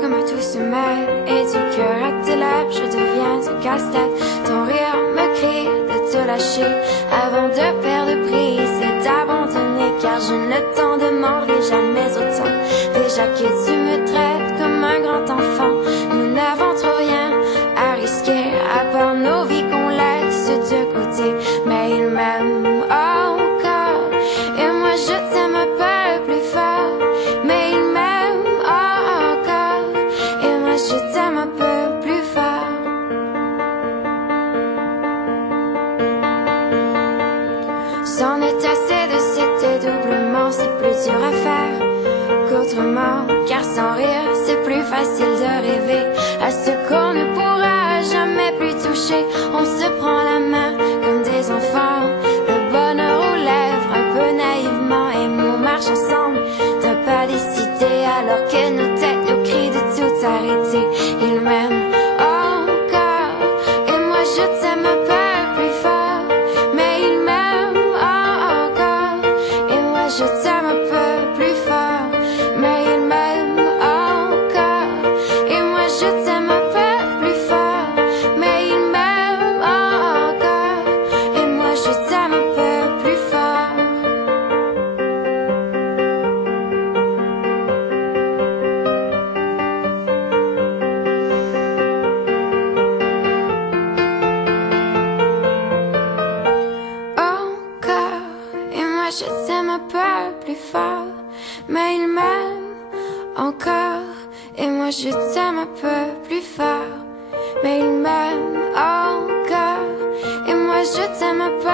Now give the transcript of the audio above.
comme tout se mêle et du cœur à tes lèvres, je deviens un casse-tête. Ton rire me crie de te lâcher avant de perdre prise et d'abandonner, car je ne t'en demanderai jamais autant. Déjà que tu me traites comme un grand enfant, nous n'avons trop rien à risquer à part nos vies qu'on laisse de côté. Mais il m'aime encore et moi je t'aime un peu plus fort. Mais il m'aime encore et moi je t'aime un peu plus fort. C'en est assez de cet doublement, c'est plus dur à faire qu'autrement, car sans rire c'est plus facile de rêver à ce qu'on ne pourra jamais plus toucher. On se prend la main comme des enfants, le bonheur aux lèvres un peu naïvement, et on marche ensemble d'un pas décidé alors que nos têtes nous crient de tout arrêter. Il m'aime encore et moi je t'aime un peu plus fort. Mais il m'aime encore et moi je t'aime un peu plus fort. Mais il m'aime encore et moi je t'aime un peu plus fort. Mais il m'aime encore et moi je t'aime un peu plus fort. Encore et moi je t'aime un peu plus fort. Mais il m'aime encore et moi je t'aime un peu plus fort. Mais il m'aime encore et moi je t'aime un peu